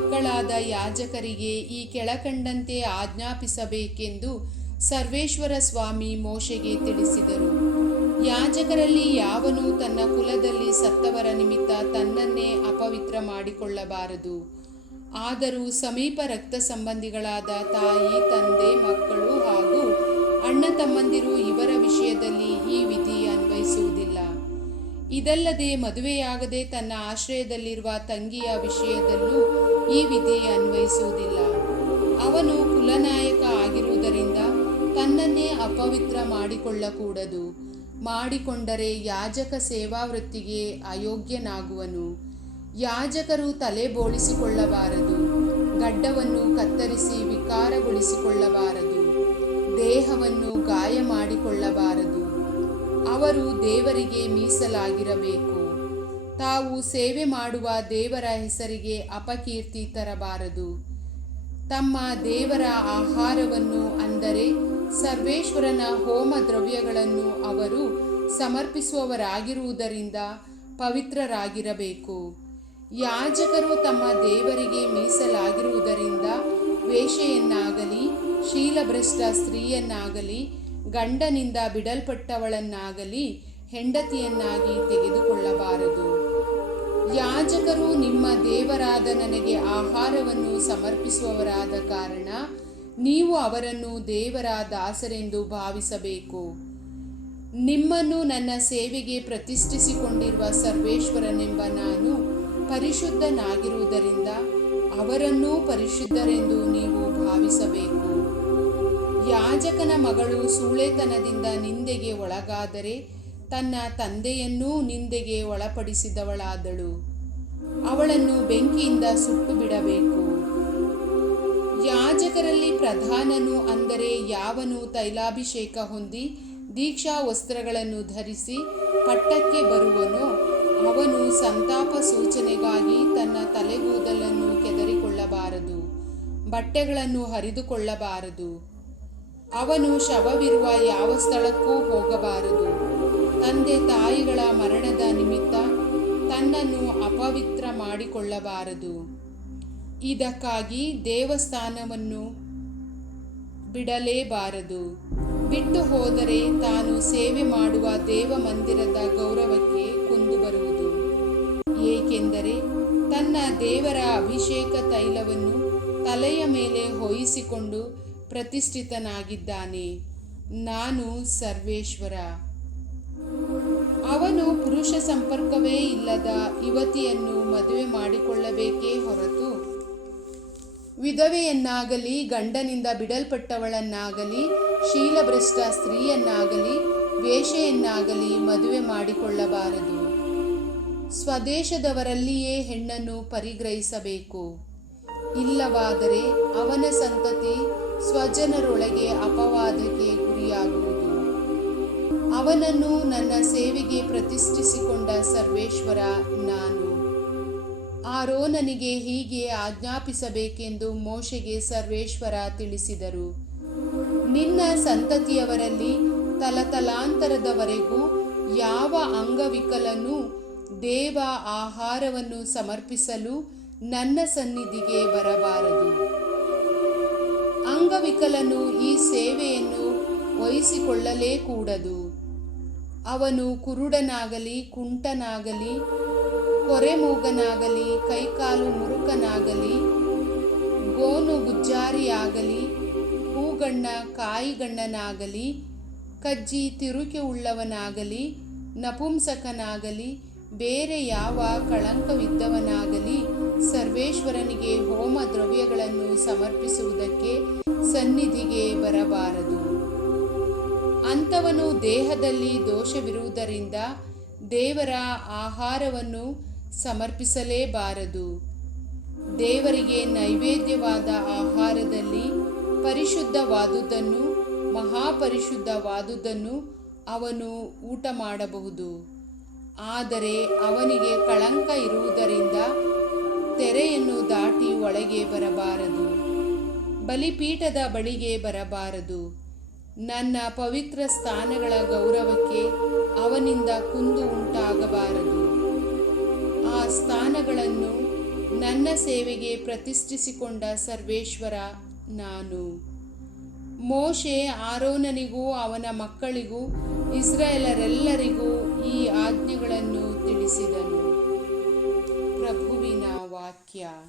ಮಕ್ಕಳಾದ ಯಾಜಕರಿಗೆ ಈ ಕೆಳಕಂಡಂತೆ ಆಜ್ಞಾಪಿಸಬೇಕೆಂದು ಸರ್ವೇಶ್ವರ ಸ್ವಾಮಿ ಮೋಶೆಗೆ ತಿಳಿಸಿದರು. ಯಾಜಕರಲ್ಲಿ ಯಾವನು ತನ್ನ ಕುಲದಲ್ಲಿ ಸತ್ತವರ ನಿಮಿತ್ತ ತನ್ನನ್ನೇ ಅಪವಿತ್ರ ಮಾಡಿಕೊಳ್ಳಬಾರದು. ಆದರೂ ಸಮೀಪ ರಕ್ತ ಸಂಬಂಧಿಗಳಾದ ತಾಯಿ, ತಂದೆ, ಮಕ್ಕಳು ಹಾಗೂ ಅಣ್ಣ ತಮ್ಮಂದಿರು ಇವರ ವಿಷಯದಲ್ಲಿ ಈ ವಿಧಿ ಅನ್ವಯಿಸುವುದಿಲ್ಲ. ಇದಲ್ಲದೆ ಮದುವೆಯಾಗದೆ ತನ್ನ ಆಶ್ರಯದಲ್ಲಿರುವ ತಂಗಿಯ ವಿಷಯದಲ್ಲೂ ಈ ವಿಧಿ ಅನ್ವಯಿಸುವುದಿಲ್ಲ. ಅವನು ಕುಲನಾಯಕ ಆಗಿರುವುದರಿಂದ ತನ್ನನ್ನೇ ಅಪವಿತ್ರ ಮಾಡಿಕೊಳ್ಳಕೂಡದು. ಮಾಡಿಕೊಂಡರೆ ಯಾಜಕ ಸೇವಾ ವೃತ್ತಿಗೆ ಅಯೋಗ್ಯನಾಗುವನು. ಯಾಜಕರು ತಲೆ ಬೋಳಿಸಿಕೊಳ್ಳಬಾರದು. ಗಡ್ಡವನ್ನು ಕತ್ತರಿಸಿ ವಿಕಾರಗೊಳಿಸಿಕೊಳ್ಳಬಾರದು. ದೇಹವನ್ನು ಗಾಯ ಮಾಡಿಕೊಳ್ಳಬಾರದು ಅವರು ದೇವರಿಗೆ ಮೀಸಲಾಗಿರಬೇಕು. ತಾವು ಸೇವೆ ಮಾಡುವ ದೇವರ ಹೆಸರಿಗೆ ಅಪಕೀರ್ತಿ ತರಬಾರದು. ತಮ್ಮ ದೇವರ ಆಹಾರವನ್ನು ಅಂದರೆ ಸರ್ವೇಶ್ವರನ ಹೋಮ ದ್ರವ್ಯಗಳನ್ನು ಅವರು ಸಮರ್ಪಿಸುವವರಾಗಿರುವುದರಿಂದ ಪವಿತ್ರರಾಗಿರಬೇಕು. ಯಾಜಕರು ತಮ್ಮ ದೇವರಿಗೆ ಮೀಸಲಾಗಿರುವುದರಿಂದ ವೇಷೆಯನ್ನಾಗಲಿ, ಶೀಲಭ್ರಷ್ಟ ಸ್ತ್ರೀಯನ್ನಾಗಲಿ ಗಂಡನಿಂದ ಬಿಡಲ್ಪಟ್ಟವಳನ್ನಾಗಲಿ ಹೆಂಡತಿಯನ್ನಾಗಿ ತೆಗೆದುಕೊಳ್ಳಬಾರದು. ಯಾಜಕರು ನಿಮ್ಮ ದೇವರಾದ ನನಗೆ ಆಹಾರವನ್ನು ಸಮರ್ಪಿಸುವವರಾದ ಕಾರಣ ನೀವು ಅವರನ್ನು ದೇವರ ದಾಸರೆಂದು ಭಾವಿಸಬೇಕು. ನಿಮ್ಮನ್ನು ನನ್ನ ಸೇವೆಗೆ ಪ್ರತಿಷ್ಠಿಸಿಕೊಂಡಿರುವ ಸರ್ವೇಶ್ವರನೆಂಬ ನಾನು ಪರಿಶುದ್ಧನಾಗಿರುವುದರಿಂದ ಅವರನ್ನೂ ಪರಿಶುದ್ಧರೆಂದು ನೀವು ಭಾವಿಸಬೇಕು. ಯಾಜಕನ ಮಗಳು ಸೂಳೆತನದಿಂದ ನಿಂದೆಗೆ ಒಳಗಾದರೆ ತನ್ನ ತಂದೆಯನ್ನೂ ನಿಂದೆಗೆ ಒಳಪಡಿಸಿದವಳಾದಳು. ಅವಳನ್ನು ಬೆಂಕಿಯಿಂದ ಸುಟ್ಟು ಬಿಡಬೇಕು ಯಾಜಕರಲ್ಲಿ ಪ್ರಧಾನನು ಅಂದರೆ ಯಾವನು ತೈಲಾಭಿಷೇಕ ಹೊಂದಿ ದೀಕ್ಷಾ ವಸ್ತ್ರಗಳನ್ನು ಧರಿಸಿ ಪಟ್ಟಕ್ಕೆ ಬರುವನೋ, ಅವನು ಸಂತಾಪ ಸೂಚನೆಗಾಗಿ ತನ್ನ ತಲೆಗೂದಲನ್ನು ಕೆದರಿಕೊಳ್ಳಬಾರದು, ಬಟ್ಟೆಗಳನ್ನು ಹರಿದುಕೊಳ್ಳಬಾರದು. ಅವನು ಶವವಿರುವ ಯಾವ ಸ್ಥಳಕ್ಕೂ ಹೋಗಬಾರದು. ತಂದೆ ತಾಯಿಗಳ ಮರಣದ ನಿಮಿತ್ತ ತನ್ನನ್ನು ಅಪವಿತ್ರ ಮಾಡಿಕೊಳ್ಳಬಾರದು. ಇದಕ್ಕಾಗಿ ದೇವಸ್ಥಾನವನ್ನು ಬಿಡಲೇಬಾರದು. ಬಿಟ್ಟು ಹೋದರೆ ತಾನು ಸೇವೆ ಮಾಡುವ ದೇವ ಮಂದಿರದ ಗೌರವಕ್ಕೆ ಕುಂದು ಬರುವುದು ಏಕೆಂದರೆ ತನ್ನ ದೇವರ ಅಭಿಷೇಕ ತೈಲವನ್ನು ತಲೆಯ ಮೇಲೆ ಹೊಯಿಸಿಕೊಂಡು ಪ್ರತಿಷ್ಠಿತನಾಗಿದ್ದಾನೆ. ನಾನು ಸರ್ವೇಶ್ವರ. ಅವನು ಪುರುಷ ಸಂಪರ್ಕವೇ ಇಲ್ಲದ ಯುವತಿಯನ್ನು ಮದುವೆ ಮಾಡಿಕೊಳ್ಳಬೇಕೇ ಹೊರತು, ವಿಧವೆಯನ್ನಾಗಲಿ, ಗಂಡನಿಂದ ಬಿಡಲ್ಪಟ್ಟವಳನ್ನಾಗಲಿ, ಶೀಲಭ್ರಷ್ಟ ಸ್ತ್ರೀಯನ್ನಾಗಲಿ, ವೇಷೆಯನ್ನಾಗಲಿ ಮದುವೆ ಮಾಡಿಕೊಳ್ಳಬಾರದು. ಸ್ವದೇಶದವರಲ್ಲಿಯೇ ಹೆಣ್ಣನ್ನು ಪರಿಗ್ರಹಿಸಬೇಕು. ಇಲ್ಲವಾದರೆ ಅವನ ಸಂತತಿ ಸ್ವಜನರೊಳಗೆ ಅಪವಾದಕ್ಕೆ ಗುರಿಯಾಗುವುದು. ಅವನನ್ನು ನನ್ನ ಸೇವೆಗೆ ಪ್ರತಿಷ್ಠಿಸಿಕೊಂಡ ಸರ್ವೇಶ್ವರ ನಾನು. ಆರೋನನಿಗೆ ಹೀಗೆ ಆಜ್ಞಾಪಿಸಬೇಕೆಂದು ಮೋಶೆಗೆ ಸರ್ವೇಶ್ವರ ತಿಳಿಸಿದರು. ನಿನ್ನ ಸಂತತಿಯವರಲ್ಲಿ ತಲತಲಾಂತರದವರೆಗೂ ಯಾವ ಅಂಗವಿಕಲನೂ ದೇವ ಆಹಾರವನ್ನು ಸಮರ್ಪಿಸಲು ನನ್ನ ಸನ್ನಿಧಿಗೆ ಬರಬಾರದು. ಅಂಗವಿಕಲನು ಈ ಸೇವೆಯನ್ನು ವಹಿಸಿಕೊಳ್ಳಲೇ ಕೂಡದು ಅವನು ಕುರುಡನಾಗಲಿ, ಕುಂಟನಾಗಲಿ, ಕೊರೆಮೂಗನಾಗಲಿ, ಕೈಕಾಲು ಮುರುಕನಾಗಲಿ, ಗೋನು ಗುಜ್ಜಾರಿಯಾಗಲಿ, ಹೂಗಣ್ಣ ಕಾಯಿಗಣ್ಣನಾಗಲಿ, ಕಜ್ಜಿ ತಿರುಕೆ ಉಳ್ಳವನಾಗಲಿ, ನಪುಂಸಕನಾಗಲಿ, ಬೇರೆ ಯಾವ ಕಳಂಕವಿದ್ದವನಾಗಲಿ ಸರ್ವೇಶ್ವರನಿಗೆ ಹೋಮ ದ್ರವ್ಯಗಳನ್ನು ಸಮರ್ಪಿಸುವುದಕ್ಕೆ ಸನ್ನಿಧಿಗೆ ಬರಬಾರದು. ಅಂಥವನು ದೇಹದಲ್ಲಿ ದೋಷವಿರುವುದರಿಂದ ದೇವರ ಆಹಾರವನ್ನು ಸಮರ್ಪಿಸಲೇಬಾರದು. ದೇವರಿಗೆ ನೈವೇದ್ಯವಾದ ಆಹಾರದಲ್ಲಿ ಪರಿಶುದ್ಧವಾದುದನ್ನು, ಮಹಾಪರಿಶುದ್ಧವಾದುದನ್ನು ಅವನು ಊಟ ಮಾಡಬಹುದು ಆದರೆ ಅವನಿಗೆ ಕಳಂಕ ಇರುವುದರಿಂದ ತೆರೆಯನ್ನು ದಾಟಿ ಒಳಗೆ ಬರಬಾರದು. ಬಲಿಪೀಠದ ಬಳಿಗೆ ಬರಬಾರದು. ನನ್ನ ಪವಿತ್ರ ಸ್ಥಾನಗಳ ಗೌರವಕ್ಕೆ ಅವನಿಂದ ಕುಂದು ಉಂಟಾಗಬಾರದು. ಆ ಸ್ಥಾನಗಳನ್ನು ನನ್ನ ಸೇವೆಗೆ ಪ್ರತಿಷ್ಠಿಸಿಕೊಂಡ ಸರ್ವೇಶ್ವರ ನಾನು. ಮೋಶೆ ಆರೋನನಿಗೂ ಅವನ ಮಕ್ಕಳಿಗೂ ಇಸ್ರಾಯೇಲರೆಲ್ಲರಿಗೂ ಈ ಆಜ್ಞೆಗಳನ್ನು ತಿಳಿಸಿದನು. yeah.